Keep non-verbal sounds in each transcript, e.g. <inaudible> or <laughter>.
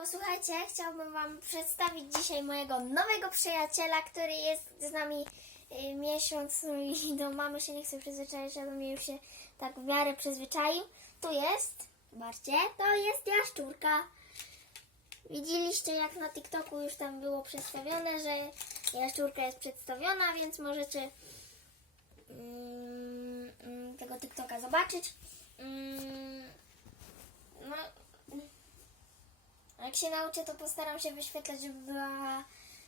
Posłuchajcie, chciałbym Wam przedstawić dzisiaj mojego nowego przyjaciela, który jest z nami y, miesiąc no i <laughs> do mamy się nie chce przyzwyczaić, ale mnie już się tak w miarę przyzwyczaił. Tu jest, zobaczcie, to jest jaszczurka. Widzieliście jak na TikToku już tam było przedstawione, że jaszczurka jest przedstawiona, więc możecie mm, mm, tego TikToka zobaczyć. Mm, no, a jak się nauczę, to postaram się wyświetlać, żeby była,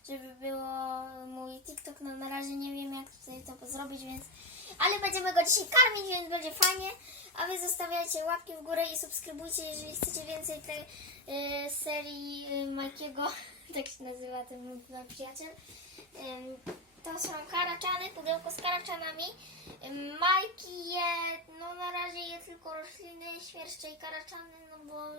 żeby było mój TikTok. No na razie nie wiem, jak tutaj to zrobić, więc. Ale będziemy go dzisiaj karmić, więc będzie fajnie. A wy zostawiajcie łapki w górę i subskrybujcie, jeżeli chcecie więcej tej y, serii y, Majkiego. <laughs> tak się nazywa ten mój przyjaciel. To są karaczany, pudełko z karaczanami. Majki je, no na razie je tylko rośliny, świerszcze i karaczany, no bo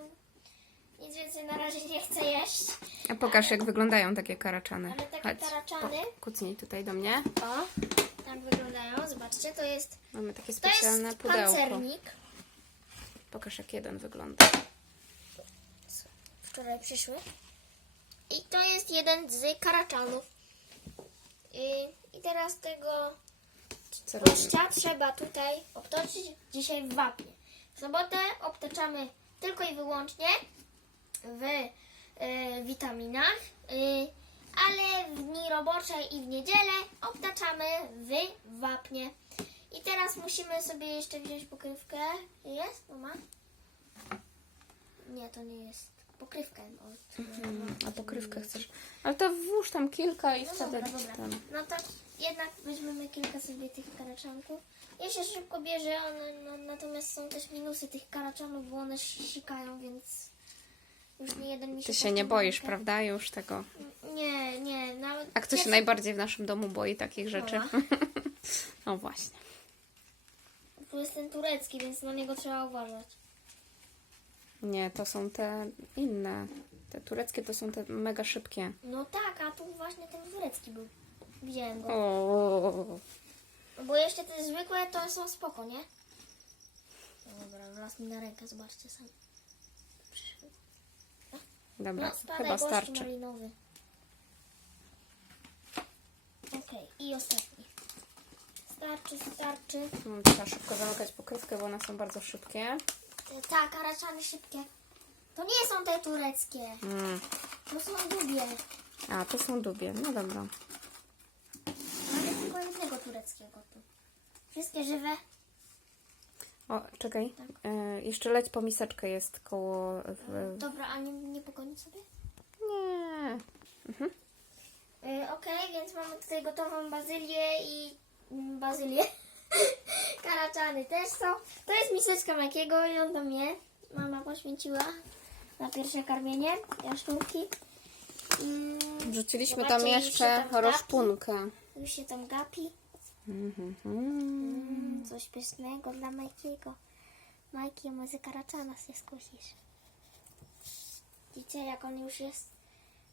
nic więcej na razie nie chcę jeść. A pokaż, jak wyglądają takie karaczany. Ale takie karaczany? po- Kucnij tutaj do mnie. O, tak wyglądają. Zobaczcie, to jest, Mamy takie to specjalne jest pudełko. pancernik. Pokaż, jak jeden wygląda. Wczoraj przyszły. I to jest jeden z karaczanów. I, i teraz tego Co robimy? trzeba tutaj obtoczyć dzisiaj w wapnie. W sobotę obtaczamy tylko i wyłącznie w y, witaminach, y, ale w dni robocze i w niedzielę obtaczamy w wapnie. I teraz musimy sobie jeszcze wziąć pokrywkę. Jest, mama? Nie, to nie jest pokrywkę. Od, Mm, A pokrywkę chcesz? Ale to włóż tam kilka i No wtedy dobra, dobra. tam. No to jednak weźmiemy kilka sobie tych karaczanków. Je się szybko bierze, one, no, natomiast są też minusy tych karaczanów, bo one sikają, więc jeden mi się Ty się nie boisz, prawda? Już tego. Nie, nie. Nawet A kto się pierwszy- najbardziej w naszym domu boi takich rzeczy? <laughs> No właśnie. Tu jest ten turecki, więc na niego trzeba uważać. Nie, to są te inne. Te tureckie to są te mega szybkie. No tak, a tu właśnie ten turecki był. Widziałem go. O, Bo jeszcze te zwykłe to są spoko, nie? No Dobra, wlazł mi na rękę, zobaczcie sami. Dobra, No, spadaj, chyba gościu starczy. malinowy. Okej, i ostatni. Starczy, starczy. Mm, Trzeba szybko zamykać pokrywkę, bo one są bardzo szybkie. E, Tak, karaczany szybkie. To nie są te tureckie. Mm. To są dubie. A, to są dubie. No dobra. Mamy tylko jednego tureckiego tu. Wszystkie żywe. O, czekaj. Tak. E, jeszcze leć po miseczkę jest koło... W... Dobra, a nie, nie pogonić sobie? Nie. E, Okej, więc mamy tutaj gotową bazylię i mm, bazylię. <laughs> Karaczany też są. To jest miseczka Makiego i on tam je. Mama poświęciła na pierwsze karmienie jaszczurki. Mm, Wrzuciliśmy tam jeszcze tam roszpunkę. już się tam gapi. Mm, coś pysznego dla Majkiego. Majki, może karaczana się skusisz. Widzicie, jak on już jest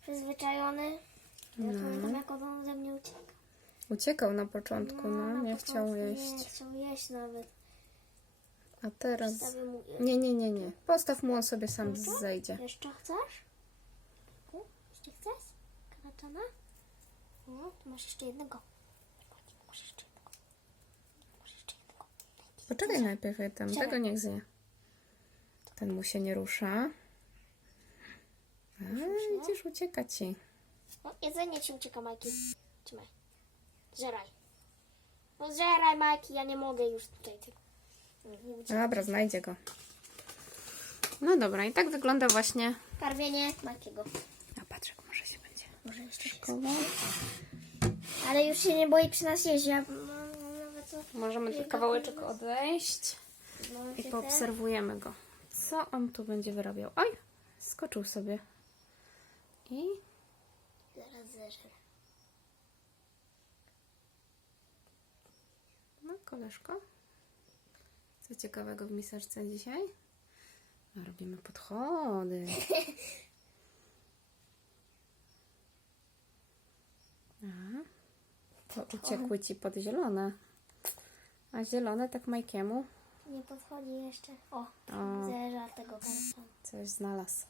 przyzwyczajony? Ja pamiętam, jak on ze mnie ucieka. Uciekał na początku, no, na nie początku chciał Nie jeść. chciał jeść nawet. A teraz... Nie, nie, nie, nie. Postaw mu, on sobie sam No to? zejdzie. Jeszcze chcesz? Jeszcze chcesz? Karaczana? No, tu masz jeszcze jednego. Poczekaj najpierw, ja tam tego niech zje. Ten mu się nie rusza. A, widzisz, ucieka ci. No, jedzenie ci ucieka, Majki. Trzymaj. Zżeraj. No zżeraj, Majki, ja nie mogę już tutaj. Dobra, znajdzie go. No dobra, i tak wygląda właśnie... Karmienie Majkiego. A patrz, jak może się będzie Może jeszcze jest. Ale już się nie boi przy nas jeździ. Ja mam nawet. Możemy Kilka kawałeczek odejść i ten- poobserwujemy go. Co on tu będzie wyrabiał? Oj, skoczył sobie. I Zaraz zeżrę. no, koleżko. Co ciekawego w miseczce dzisiaj? No, robimy podchody. <laughs> A, to uciekły ci pod zielone. A zielone tak Majkiemu? Nie podchodzi jeszcze. O, o. zależa tego kartona. Coś znalazł.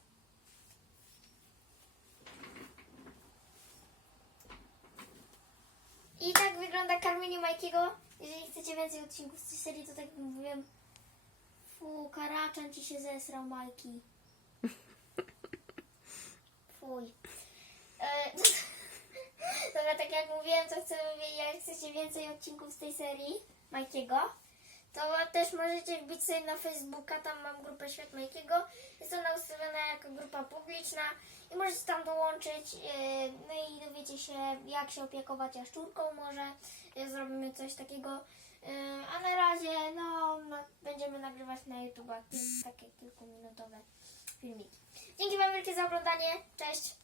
I tak wygląda karmienie Majkiego. Jeżeli chcecie więcej odcinków z tej serii, to tak jak mówiłem, fuu karaczan ci się zesrał, Majki. <laughs> Fuj. Tak jak mówiłem, to chcę, jak chcecie więcej odcinków z tej serii Majkiego, to też możecie wbić sobie na Facebooka, tam mam grupę Świat Majkiego. Jest ona ustawiona jako grupa publiczna i możecie tam dołączyć. yy, No i dowiecie się, jak się opiekować jaszczurką może. Yy, Zrobimy coś takiego. Yy, A na razie, no, no będziemy nagrywać na YouTube takie kilkuminutowe filmiki. Dzięki Wam wielkie za oglądanie. Cześć!